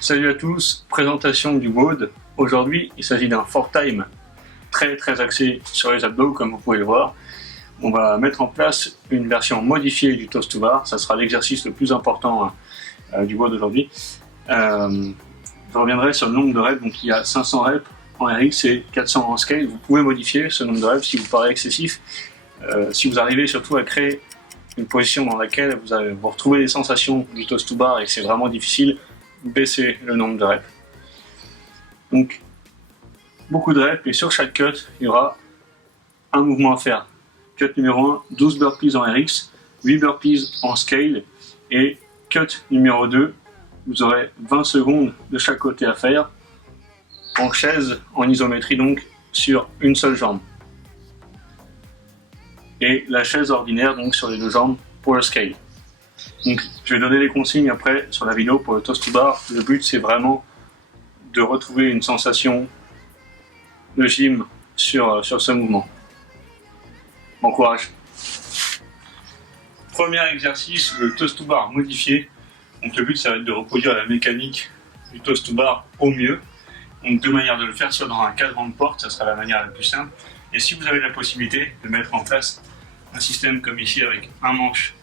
Salut à tous, présentation du WOD. Aujourd'hui, il s'agit d'un 4-time très axé sur les abdos, comme vous pouvez le voir. On va mettre en place une version modifiée du toast to bar. Ça sera l'exercice le plus important du WOD aujourd'hui. Je reviendrai sur le nombre de reps. Donc il y a 500 reps en RX et 400 en scale. Vous pouvez modifier ce nombre de reps si vous paraît excessif. Si vous arrivez surtout à créer une position dans laquelle vous retrouvez les sensations du toast to bar et que c'est vraiment difficile, baissez le nombre de reps. Donc, beaucoup de reps et sur chaque cut, il y aura un mouvement à faire. Cut numéro 1, 12 burpees en RX, 8 burpees en scale et cut numéro 2, vous aurez 20 secondes de chaque côté à faire en chaise, en isométrie donc, sur une seule jambe. Et la chaise ordinaire donc sur les deux jambes pour le scale. Donc, je vais donner les consignes après sur la vidéo pour le toast to bar. Le but, c'est vraiment de retrouver une sensation de gym sur ce mouvement. Bon courage. Premier exercice, le toast to bar modifié. Donc, le but, ça va être de reproduire la mécanique du toast to bar au mieux. Donc, deux manières de le faire, soit dans un cadran de porte, ça sera la manière la plus simple. Et si vous avez la possibilité de mettre en place un système comme ici avec un manche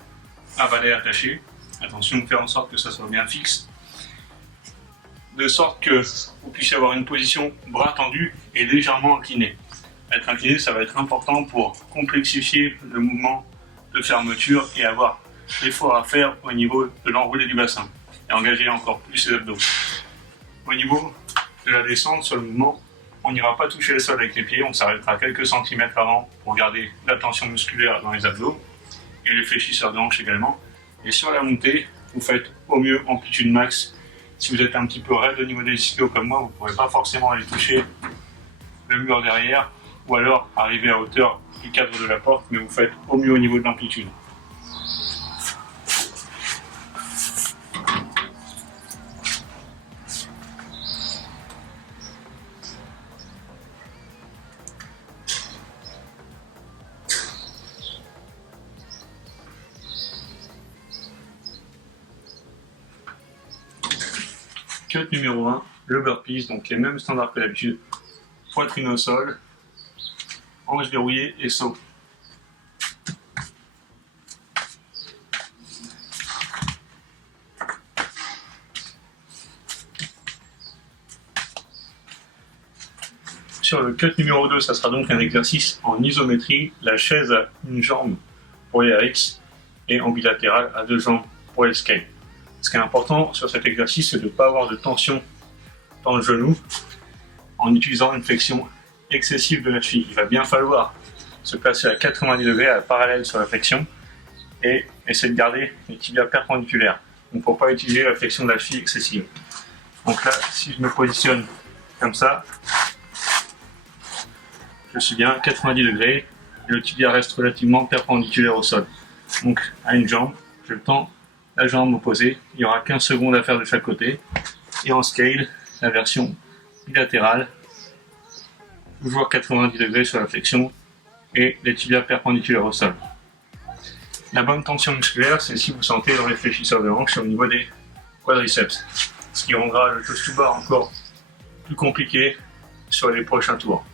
à balai attaché, attention de faire en sorte que ça soit bien fixe, de sorte que vous puissiez avoir une position bras tendu et légèrement incliné. Être incliné, ça va être important pour complexifier le mouvement de fermeture et avoir l'effort à faire au niveau de l'enroulé du bassin et engager encore plus les abdos. Au niveau de la descente sur le mouvement, on n'ira pas toucher le sol avec les pieds, on s'arrêtera quelques centimètres avant pour garder la tension musculaire dans les abdos et les fléchisseurs de hanches également. Et sur la montée, vous faites au mieux amplitude max. Si vous êtes un petit peu raide au niveau des ischios comme moi, vous ne pourrez pas forcément aller toucher le mur derrière ou alors arriver à hauteur du cadre de la porte, mais vous faites au mieux au niveau de l'amplitude. Cut numéro 1, le burpees, donc les mêmes standards que d'habitude. Poitrine au sol, hanche verrouillée et saut. Sur le cut numéro 2, ça sera donc un exercice en isométrie, la chaise à une jambe pour les RX et en bilatéral à deux jambes pour les scale. Ce qui est important sur cet exercice, c'est de ne pas avoir de tension dans le genou en utilisant une flexion excessive de la cheville. Il va bien falloir se placer à 90 degrés à la parallèle sur la flexion et essayer de garder les tibias perpendiculaires. Donc il ne faut pas utiliser la flexion de la cheville excessive. Donc là, si je me positionne comme ça, je suis bien à 90 degrés et le tibia reste relativement perpendiculaire au sol. Donc à une jambe, je tends la jambe opposée, il y aura 15 secondes à faire de chaque côté. Et en scale, la version bilatérale, toujours 90 degrés sur la flexion et les tibias perpendiculaires au sol. La bonne tension musculaire, c'est si vous sentez le réfléchisseur de hanche au niveau des quadriceps, ce qui rendra le toast to bar encore plus compliqué sur les prochains tours.